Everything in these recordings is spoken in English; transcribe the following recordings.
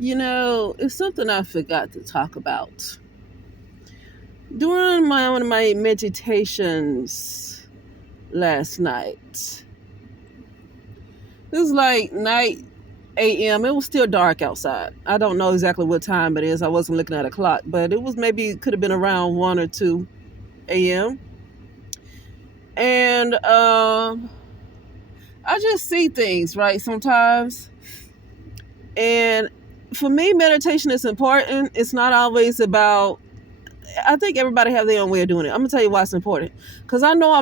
It's something I forgot to talk about. During one of my meditations last night, it was like night a.m. It was still dark outside. I don't know exactly what time it is. I wasn't looking at a clock, but it was maybe could have been around 1 or 2 a.m. And I just see things, right, sometimes. And for me, meditation is important. It's not always about, I think everybody have their own way of doing it. I'm gonna tell you why it's important. Because I know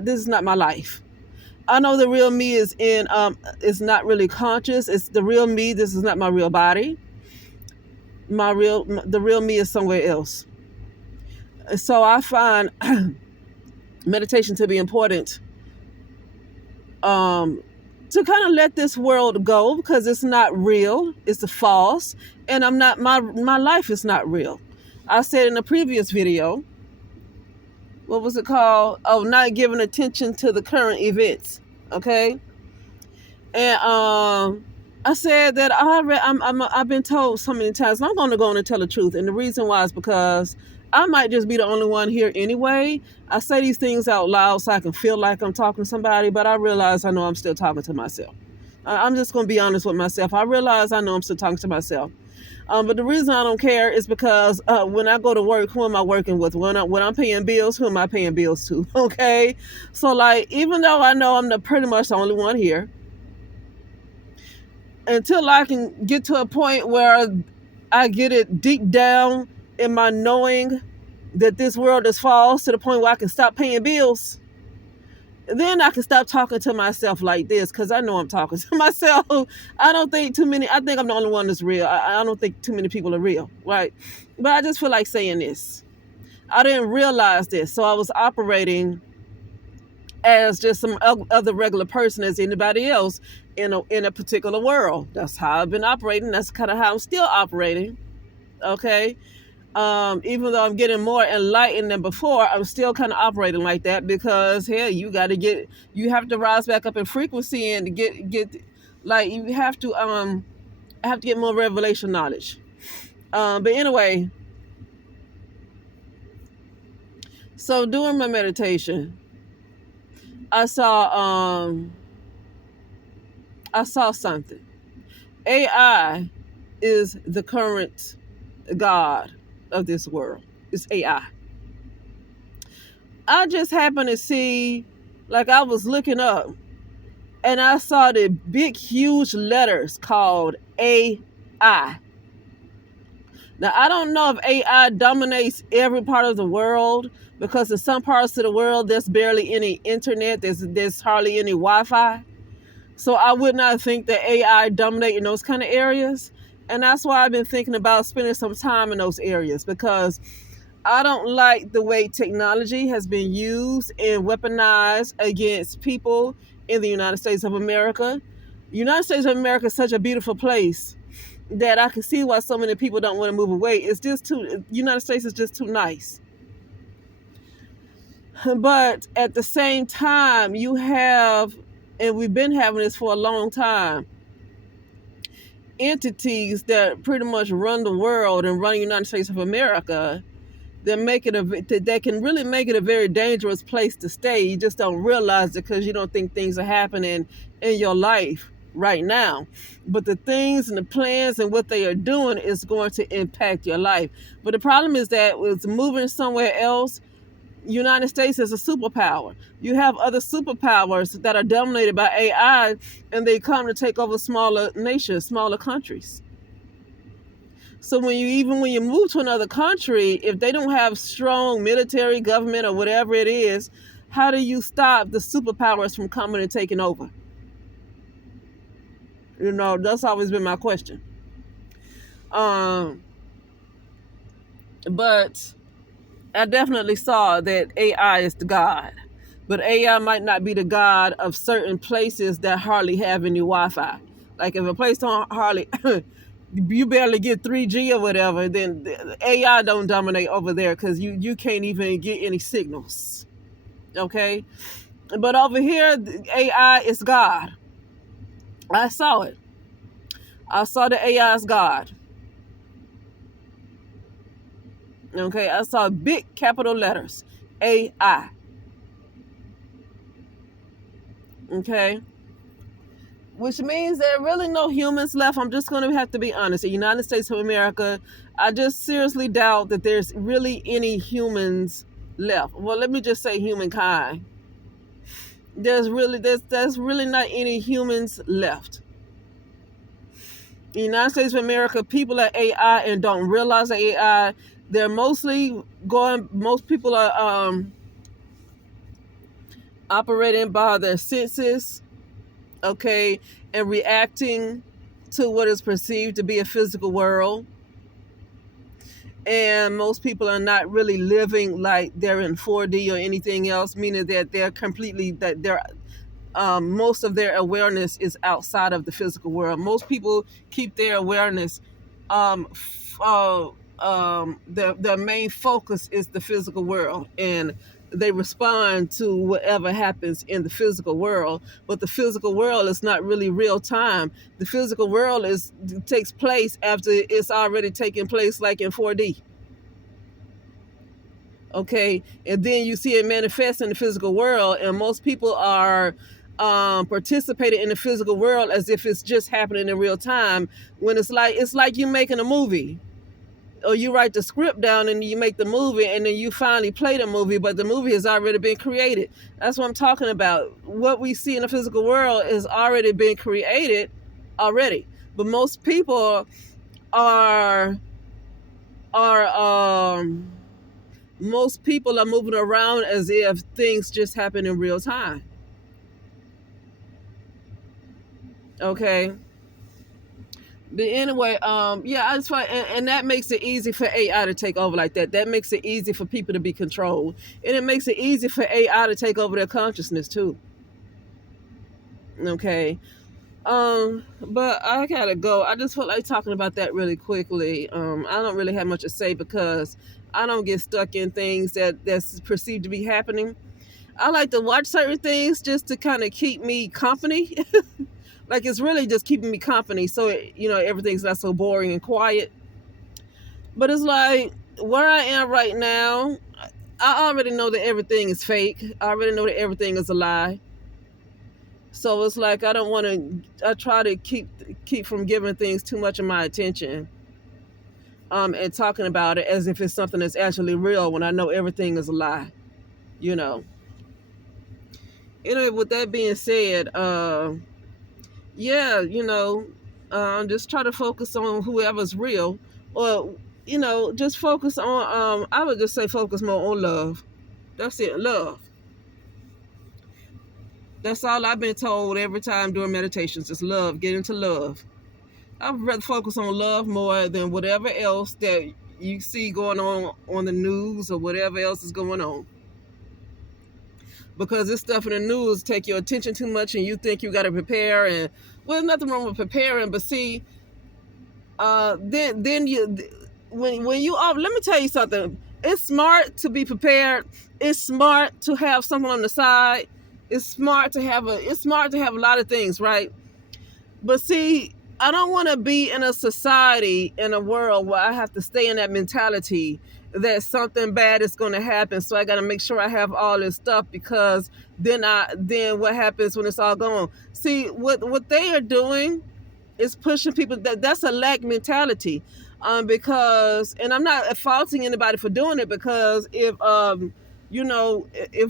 this is not my life. I know the real me is not really conscious. It's the real me. This is not my real body. The real me is somewhere else. So I find meditation to be important, um, to kind of let this world go because it's not real. It's a false, and I'm not my life is not real. I said in a previous video, what was it called? Oh, not giving attention to the current events. Okay, and I said that I've been told so many times, and I'm going to go on and tell the truth. And the reason why is because I might just be the only one here anyway. I say these things out loud so I can feel like I'm talking to somebody, but I realize I know I'm still talking to myself. I'm just going to be honest with myself. I realize I know I'm still talking to myself. But the reason I don't care is because when I go to work, who am I working with? When I'm paying bills, who am I paying bills to? Okay, so like even though I know I'm pretty much the only one here, until I can get to a point where I get it deep down in my knowing that this world is false to the point where I can stop paying bills, then I can stop talking to myself like this because I know I'm talking to myself. I think I'm the only one that's real. I don't think too many people are real, right? But I just feel like saying this. I didn't realize this. So I was operating as just some other regular person as anybody else in a particular world. That's how I've been operating. That's kind of how I'm still operating. Okay. Even though I'm getting more enlightened than before, I'm still kind of operating like that because hell, you have to rise back up in frequency and to get like you have to get more revelation knowledge. But anyway, so during my meditation, I saw I saw something. AI is the current god of this world. It's AI. I just happened to see, like I was looking up and I saw the big, huge letters called AI. Now, I don't know if AI dominates every part of the world because in some parts of the world, there's barely any internet, there's hardly any Wi Fi. So I would not think that AI dominate in those kind of areas. And that's why I've been thinking about spending some time in those areas because I don't like the way technology has been used and weaponized against people in the United States of America. United States of America is such a beautiful place that I can see why so many people don't want to move away. It's just United States is just too nice. But at the same time, you have, and we've been having this for a long time, entities that pretty much run the world and run the United States of America that can really make it a very dangerous place to stay. You just don't realize it because you don't think things are happening in your life right now. But the things and the plans and what they are doing is going to impact your life. But the problem is that with moving somewhere else, United States is a superpower. You have other superpowers that are dominated by AI, and they come to take over smaller nations, smaller countries. So when you move to another country, if they don't have strong military, government, or whatever it is, how do you stop the superpowers from coming and taking over? That's always been my question. But I definitely saw that AI is the God. But AI might not be the God of certain places that hardly have any Wi-Fi. Like if a place don't hardly you barely get 3G or whatever, then the AI don't dominate over there because you can't even get any signals. Okay? But over here, AI is God. I saw it. I saw the AI as God. Okay, I saw big capital letters, AI. Okay, which means there are really no humans left. I'm just going to have to be honest. The United States of America, I just seriously doubt that there's really any humans left. Well, let me just say humankind. There's really not any humans left. The United States of America, people are AI and don't realize the AI. They're mostly going. Most people are operating by their senses, okay, and reacting to what is perceived to be a physical world. And most people are not really living like they're in 4D or anything else, meaning that they're most of their awareness is outside of the physical world. Most people keep their awareness, their main focus is the physical world, and they respond to whatever happens in the physical world. But the physical world is not really real time. The physical world takes place after it's already taken place, like in 4D. Okay, and then you see it manifest in the physical world, and most people are participating in the physical world as if it's just happening in real time, when it's like you making a movie, or you write the script down and you make the movie, and then you finally play the movie, but the movie has already been created. That's what I'm talking about. What we see in the physical world is already been created already, but most people are are most people are moving around as if things just happen in real time. Okay. But anyway, yeah, I just find, and that makes it easy for AI to take over like that. That makes it easy for people to be controlled, and it makes it easy for AI to take over their consciousness too. Okay. But I gotta go. I just felt like talking about that really quickly. I don't really have much to say because I don't get stuck in things that's perceived to be happening. I like to watch certain things just to kind of keep me company. Like, it's really just keeping me company, so everything's not so boring and quiet. But it's like where I am right now, I already know that everything is fake. I already know that everything is a lie. So it's like I don't want to. I try to keep from giving things too much of my attention, and talking about it as if it's something that's actually real when I know everything is a lie. You know. Anyway, with that being said, yeah, just try to focus on whoever's real, or just focus on. I would just say focus more on love. That's it, love. That's all I've been told every time during meditations. Just love, get into love. I'd rather focus on love more than whatever else that you see going on the news or whatever else is going on. Because this stuff in the news take your attention too much, and you think you got to prepare. And well, there's nothing wrong with preparing, but see, then you when you let me tell you something. It's smart to be prepared. It's smart to have something on the side. It's smart to have a lot of things, right? But see, I don't want to be in a society, in a world where I have to stay in that mentality that something bad is going to happen. So I got to make sure I have all this stuff, because then what happens when it's all gone? See, what they are doing is pushing people. That's a lack mentality. Because, and I'm not faulting anybody for doing it, because if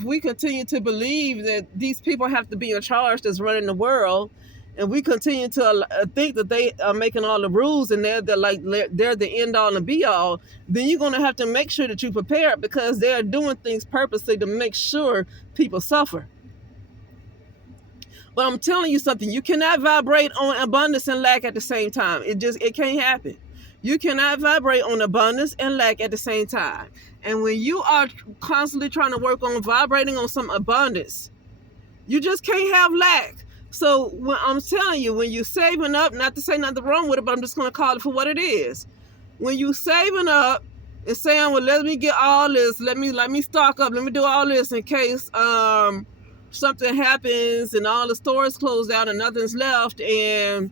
we continue to believe that these people have to be in charge that's running the world, and we continue to think that they are making all the rules, and they're the end all and be all, then you're going to have to make sure that you prepare, because they're doing things purposely to make sure people suffer. But I'm telling you something, you cannot vibrate on abundance and lack at the same time. It can't happen. You cannot vibrate on abundance and lack at the same time. And when you are constantly trying to work on vibrating on some abundance, you just can't have lack. So when I'm telling you, when you're saving up, not to say nothing wrong with it, but I'm just going to call it for what it is. When you're saving up and saying, well, let me get all this, let me stock up, let me do all this in case something happens and all the stores close down and nothing's left, and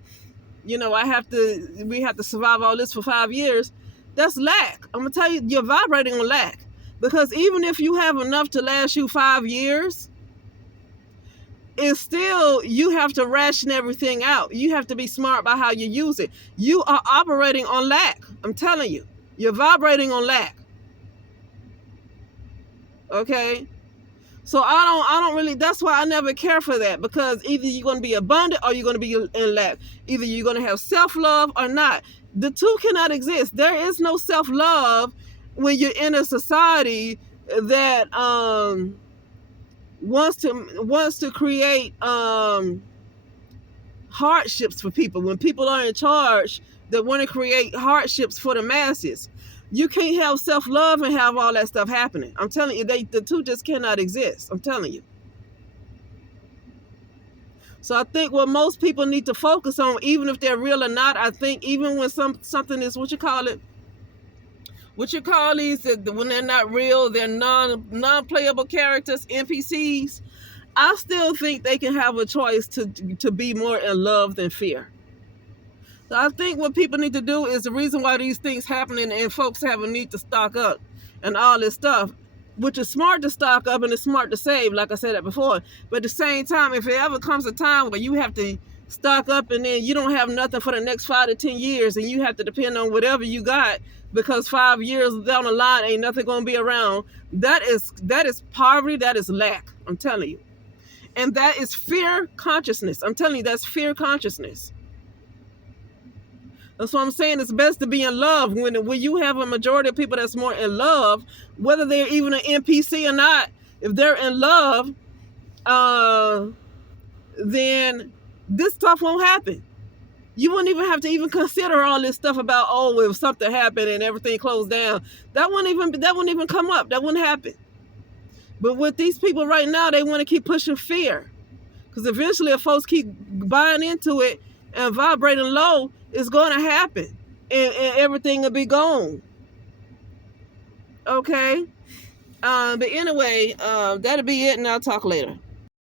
we have to survive all this for 5 years. That's lack. I'm gonna tell you, you're vibrating on lack. Because even if you have enough to last you 5 years, it's still, you have to ration everything out. You have to be smart about how you use it. You are operating on lack. I'm telling you, you're vibrating on lack. Okay. So I don't really, that's why I never care for that, because either you're going to be abundant or you're going to be in lack. Either you're going to have self-love or not. The two cannot exist. There is no self-love when you're in a society that wants to create hardships for people. When people are in charge that want to create hardships for the masses, you can't have self-love and have all that stuff happening. I'm telling you, the two just cannot exist. I'm telling you. So I think what most people need to focus on, even if they're real or not, I think even when something is, what you call these, when they're not real, they're non-playable characters, NPCs, I still think they can have a choice to be more in love than fear. So I think what people need to do is, the reason why these things happening and folks have a need to stock up and all this stuff, which is smart to stock up and it's smart to save, like I said that before. But at the same time, if it ever comes a time where you have to stock up and then you don't have nothing for the next 5 to 10 years and you have to depend on whatever you got because 5 years down the line ain't nothing going to be around, that is poverty, that is lack. I'm telling you. And that is fear consciousness. I'm telling you, that's fear consciousness. That's what I'm saying. It's best to be in love. When you have a majority of people that's more in love, whether they're even an NPC or not, if they're in love, then this stuff won't happen. You wouldn't even have to even consider all this stuff about, oh, if something happened and everything closed down. That wouldn't even come up. That wouldn't happen. But with these people right now, they want to keep pushing fear. Because eventually, if folks keep buying into it and vibrating low, it's going to happen. And everything will be gone. Okay? But anyway, that'll be it, and I'll talk later.